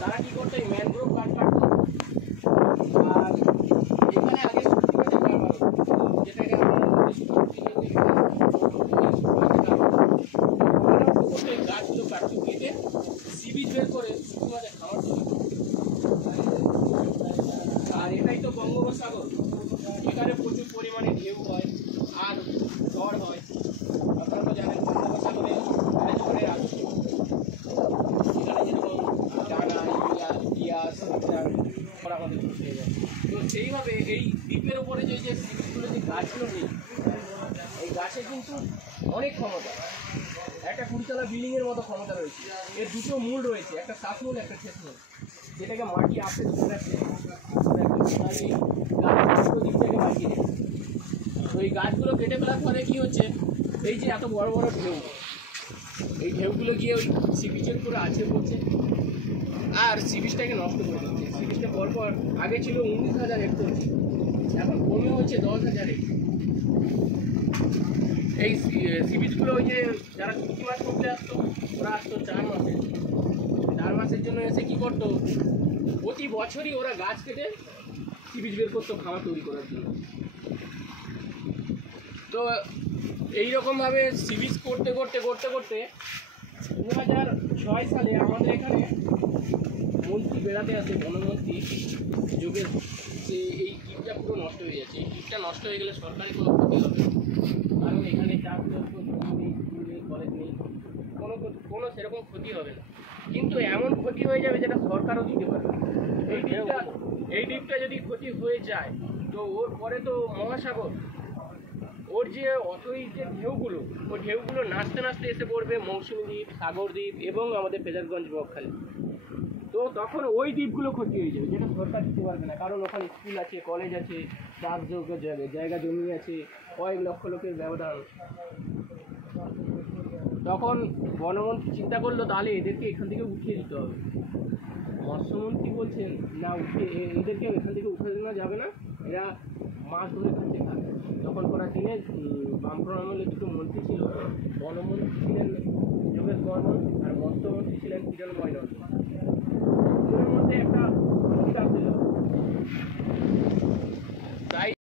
তারা কি করতো, এই ম্যানগ্রোভ কাঠ কাটতো। আর এখানে আগে সত্যি যেটাকে আমরা গাছগুলো কাটতো, কেটে সি বিচ বের করে শুধু মাছের খাবার তৈরি করতো। আর এটাই তো বঙ্গোপসাগর, এখানে প্রচুর পরিমাণে ঢেউ হয় আর ঝড় হয়। আপনারা তো জানেন বঙ্গোপসাগরে ঝড়ের আসছে, এখানে যেরকম ডানা, ইয়াস ওরা আমাদের হয়ে যায়। তো সেইভাবে এই দ্বীপের উপরে যে সিগুলো, যে গাছগুলো নেই, এই গাছের কিন্তু অনেক ক্ষমতা, একটা 20তলা বিল্ডিংয়ের মতো ক্ষমতা রয়েছে। এর দুটো মূল রয়েছে, একটা শ্বাসমূল, একটা শেষমূল, যেটাকে মাটি আপড়ে ধরে রাখছে। গাছগুলো দিকটাকে বাঁচিয়ে রেখেছে। তো এই গাছগুলো কেটে ফেলার ফলে কী হচ্ছে, এই যে এত বড় বড় ঢেউ, এই ঢেউগুলো গিয়ে ওই সি বিচের উপরে আছে বলছে, আর সি বিচটাকে নষ্ট করে দিচ্ছে। সি বিচটা পরপর আগে ছিল 19,000 হেক্টর, এখন কমে হচ্ছে 10,000 হেক্টর। এই সি বিচগুলো ওই যে যারা চুক্তি মাছ করতে আসতো, ওরা আসতো 4 মাসের জন্য এসে কী করতো, প্রতি বছরই ওরা গাছ কেটে সি বিচ বের করতো খাবার তৈরি করার জন্য। তো এইরকমভাবে সি বিচ করতে করতে 2006 সালে আমাদের এখানে মন্ত্রী বেড়াতে আসে, বনমন্ত্রী যোগেশ, যে এই দ্বীপটা পুরো নষ্ট হয়ে যাচ্ছে, এই দ্বীপটা নষ্ট হয়ে গেলে সরকারি কোনো ক্ষতি হবে, কারণ এখানে চাষবাস নেই, স্কুল নেই, কলেজ নেই, কোনো সেরকম ক্ষতি হবে না, কিন্তু এমন ক্ষতি হয়ে যাবে যেটা সরকারও দিতে পারবে। এই দ্বীপটা যদি ক্ষতি হয়ে যায়, তো ওর পরে তো মহাসাগর, ওর যে অতই যে ঢেউগুলো, ওই ঢেউগুলো নাচতে নাচতে এসে পড়বে মৌসুমী দ্বীপ, সাগর দ্বীপ এবং আমাদের ফেজারগঞ্জ বকখালি। তো তখন ওই দ্বীপগুলো ক্ষতি হয়ে যাবে, যেটা সরকার দিতে পারবে না, কারণ ওখানে স্কুল আছে, কলেজ আছে, চাষযোগ্য জায়গা জমি আছে, কয়েক লক্ষ লোকের ব্যবধান। তখন বনমন্ত্রী চিন্তা করলো, তাহলে এদেরকে এখান থেকে উঠিয়ে দিতে হবে। মৎস্যমন্ত্রী বলছেন না, এদেরকে এখান থেকে উঠে দেওয়া যাবে না, এরা মাছ ধরে খাচ্ছে খাবে। তখন করা দিনে বামফ্রন্ট আমলে দুটো মন্ত্রী ছিল, বনমন্ত্রী ছিলেন যোগেশ বর্মন আর মৎস্যমন্ত্রী ছিলেন কিরণ ময়নন। দুটোর মধ্যে একটা ছিল,